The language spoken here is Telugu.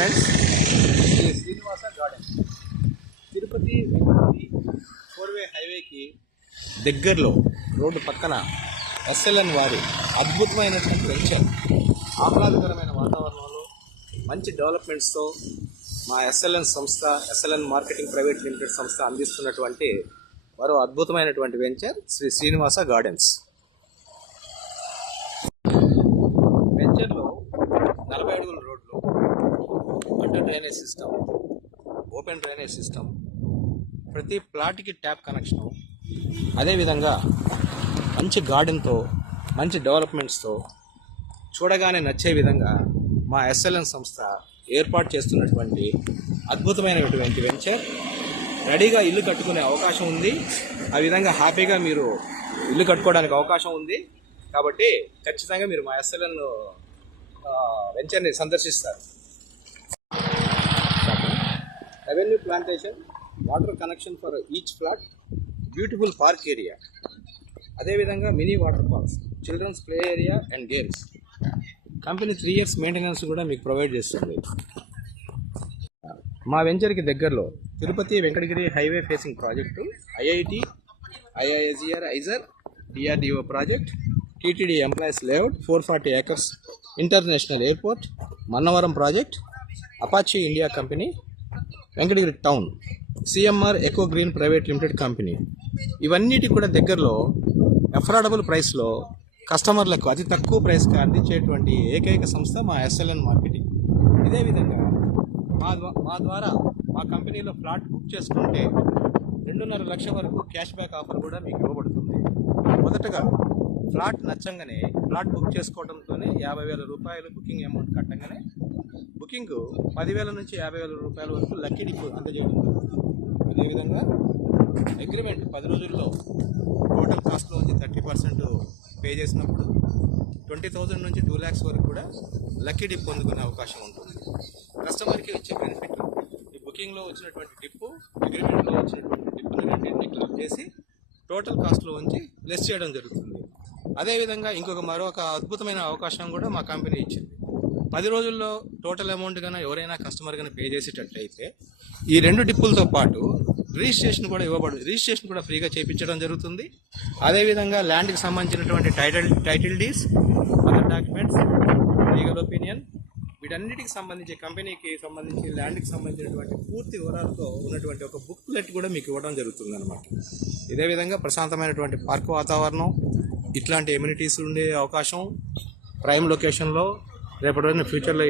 ఫ్రెండ్స్, ఇది శ్రీనివాస గార్డెన్ తిరుపతి వెంకటగిరి 4-వే హైవేకి దగ్గరలో రోడ్డు పక్కన ఎస్ఎల్ఎన్ వారి అద్భుతమైనటువంటి వెంచర్, ఆహ్లాదకరమైన వాతావరణంలో మంచి డెవలప్మెంట్స్తో మా ఎస్ఎల్ఎన్ సంస్థ, ఎస్ఎల్ఎన్ మార్కెటింగ్ ప్రైవేట్ లిమిటెడ్ సంస్థ అందిస్తున్నటువంటి మరో అద్భుతమైనటువంటి వెంచర్ శ్రీనివాస గార్డెన్స్. వెంచర్లో 40 అడుగుల రోడ్లు, under drainage system, open drainage system, ప్రతి ప్లాట్కి ట్యాప్ కనెక్షను, అదేవిధంగా మంచి గార్డెన్తో, మంచి డెవలప్మెంట్స్తో చూడగానే నచ్చే విధంగా మా ఎస్ఎల్ఎన్ సంస్థ ఏర్పాటు చేస్తున్నటువంటి అద్భుతమైనటువంటి వెంచర్. రెడీగా ఇల్లు కట్టుకునే అవకాశం ఉంది. ఆ విధంగా హ్యాపీగా మీరు ఇల్లు కట్టుకోవడానికి అవకాశం ఉంది. కాబట్టి ఖచ్చితంగా మీరు మా ఎస్ఎల్ఎన్ వెంచర్ని సందర్శిస్తారు. Revenue plantation, water connection for each flat, beautiful park area, అదేవిధంగా mini water parks, children's play area and games. Company 3 years maintenance కూడా మీకు ప్రొవైడ్ చేస్తుంది. మా వెంచర్కి దగ్గరలో Tirupati Venkatagiri highway facing project, IIT, IISR, IISER, DRDO project, TTD employees layout, 440 acres, international airport, Mannavaram project, Apache India company, Venkatagiri town, CMR eco green private limited company. ఇవన్నిటి కూడా దగ్గరలో అఫోర్డబుల్ ప్రైస్లో కస్టమర్లకు అతి తక్కువ ప్రైస్కి అందించేటువంటి ఏకైక సంస్థ మా ఎస్ఎల్ఎన్ మార్కెటింగ్. ఇదే విధంగా మా ద్వారా మా కంపెనీలో ఫ్లాట్ బుక్ చేసుకుంటే 2.5 లక్షల వరకు క్యాష్ బ్యాక్ ఆఫర్ కూడా మీకు ఇవ్వబడుతుంది. మొదటగా ఫ్లాట్ నచ్చంగానే ఫ్లాట్ బుక్ చేసుకోవడంతోనే 50,000 రూపాయలు బుకింగ్ అమౌంట్ కట్టంగానే బుకింగ్ 10,000 నుంచి 50,000 రూపాయల వరకు లక్కీ డిప్ అందజేయడం జరుగుతుంది. అదేవిధంగా అగ్రిమెంట్ 10 రోజుల్లో టోటల్ కాస్ట్లో నుంచి 30% పే చేసినప్పుడు 20,000 నుంచి 2 lakhs వరకు కూడా లక్కీ డిప్ పొందుకునే అవకాశం ఉంటుంది. కస్టమర్కి ఇచ్చే బెనిఫిట్, ఈ బుకింగ్లో వచ్చినటువంటి డిప్పు, అగ్రిమెంట్లో వచ్చినటువంటి డిప్పుని రెండింటిని క్లిక్ చేసి టోటల్ కాస్ట్లో ఉంచి లెస్ చేయడం జరుగుతుంది. అదేవిధంగా మరొక అద్భుతమైన అవకాశం కూడా మా కంపెనీ ఇచ్చింది. 10 రోజుల్లో టోటల్ అమౌంట్ కన్నా ఎవరైనా కస్టమర్ కన్నా పే చేసేటట్లయితే ఈ 2 డిప్పులతో పాటు రిజిస్ట్రేషన్ కూడా ఫ్రీగా చేయించడం జరుగుతుంది. అదేవిధంగా ల్యాండ్కి సంబంధించినటువంటి title deeds, other documents, legal opinion, వీటన్నిటికి సంబంధించి కంపెనీకి సంబంధించి ల్యాండ్కి సంబంధించినటువంటి పూర్తి వివరాలతో ఉన్నటువంటి ఒక బుక్లెట్ కూడా మీకు ఇవ్వడం జరుగుతుంది అన్నమాట. ఇదే విధంగా ప్రశాంతమైనటువంటి పార్క్ వాతావరణం, ఇట్లాంటి ఎమ్యూనిటీస్ ఉండే అవకాశం ప్రైమ్ లొకేషన్లో రేపటి రోజున ఫ్యూచర్లో